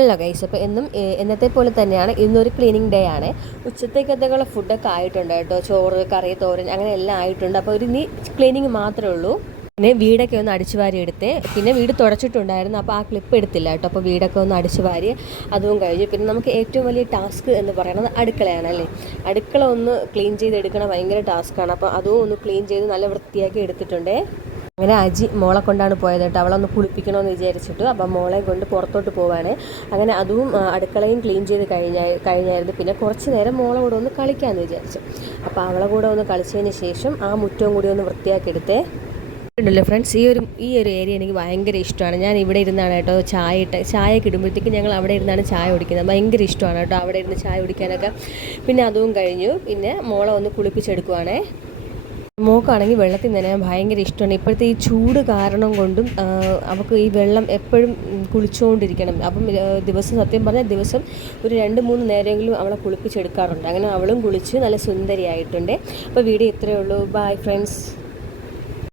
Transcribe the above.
അല്ല ഗൈസ്, അപ്പോൾ എന്നും എന്നത്തെ പോലെ തന്നെയാണ് ഇന്നൊരു ക്ലീനിങ് ഡേ ആണ്. ഉച്ചത്തേക്കത്തേക്കുള്ള ഫുഡൊക്കെ ആയിട്ടുണ്ട് കേട്ടോ. ചോറ്, കറി, തോരൻ അങ്ങനെ എല്ലാം ആയിട്ടുണ്ട്. അപ്പോൾ ഒരു ക്ലീനിങ് മാത്രമേ ഉള്ളൂ. പിന്നെ വീടൊക്കെ ഒന്ന് അടിച്ചു വാരി എടുത്തേ. പിന്നെ വീട് തുടച്ചിട്ടുണ്ടായിരുന്നു, അപ്പോൾ ആ ക്ലിപ്പ് എടുത്തില്ല കേട്ടോ. അപ്പോൾ വീടൊക്കെ ഒന്ന് അടിച്ചു വാരി അതും കഴിഞ്ഞു. പിന്നെ നമുക്ക് ഏറ്റവും വലിയ ടാസ്ക് എന്ന് പറയുന്നത് അടുക്കളയാണല്ലേ. അടുക്കള ഒന്ന് ക്ലീൻ ചെയ്തെടുക്കണ ഭയങ്കര ടാസ്ക്കാണ്. അപ്പോൾ അതും ഒന്ന് ക്ലീൻ ചെയ്ത് നല്ല വൃത്തിയാക്കി എടുത്തിട്ടുണ്ടേ. അങ്ങനെ അജി മോളെ കൊണ്ടാണ് പോയത് കേട്ടോ. അവളൊന്ന് കുളിപ്പിക്കണമെന്ന് വിചാരിച്ചിട്ട്. അപ്പം മോളെ കൊണ്ട് പുറത്തോട്ട് പോവാണ്. അങ്ങനെ അതും അടുക്കളയും ക്ലീൻ ചെയ്ത് കഴിഞ്ഞായിരുന്നു. പിന്നെ കുറച്ച് നേരം മോളെ കൂടെ ഒന്ന് കളിക്കാമെന്ന് വിചാരിച്ചു. അപ്പോൾ അവളെ കൂടെ ഒന്ന് കളിച്ചതിന് ശേഷം ആ മുറ്റവും കൂടി ഒന്ന് വൃത്തിയാക്കി എടുത്തേ. ഉണ്ടല്ലോ ഫ്രണ്ട്സ്, ഈ ഒരു ഏരിയ എനിക്ക് ഭയങ്കര ഇഷ്ടമാണ്. ഞാൻ ഇവിടെ ഇരുന്നാണ് കേട്ടോ ചായയൊക്കെ ഇടുമ്പോഴത്തേക്ക് ഞങ്ങൾ അവിടെ ഇരുന്നാണ് ചായ കുടിക്കുന്നത്. ഭയങ്കര ഇഷ്ടമാണ് കേട്ടോ അവിടെ ഇരുന്ന് ചായ കുടിക്കാനൊക്കെ. പിന്നെ അതും കഴിഞ്ഞു. പിന്നെ മോളെ ഒന്ന് കുളിപ്പിച്ചെടുക്കുവാണേ. മോക്കാണെങ്കിൽ വെള്ളത്തിൽ നനയാൻ ഭയങ്കര ഇഷ്ടമാണ്. ഇപ്പോഴത്തെ ഈ ചൂട് കാരണം കൊണ്ടും അവൾക്ക് ഈ വെള്ളം എപ്പോഴും കുളിച്ചുകൊണ്ടിരിക്കണം. അപ്പം സത്യം പറഞ്ഞാൽ ദിവസം ഒരു 2-3 നേരമെങ്കിലും അവളെ കുളിപ്പിച്ചെടുക്കാറുണ്ട്. അങ്ങനെ അവളും കുളിച്ച് നല്ല സുന്ദരിയായിട്ടുണ്ട്. അപ്പോൾ വീഡിയോ ഇത്രയേ ഉള്ളൂ. Bye friends.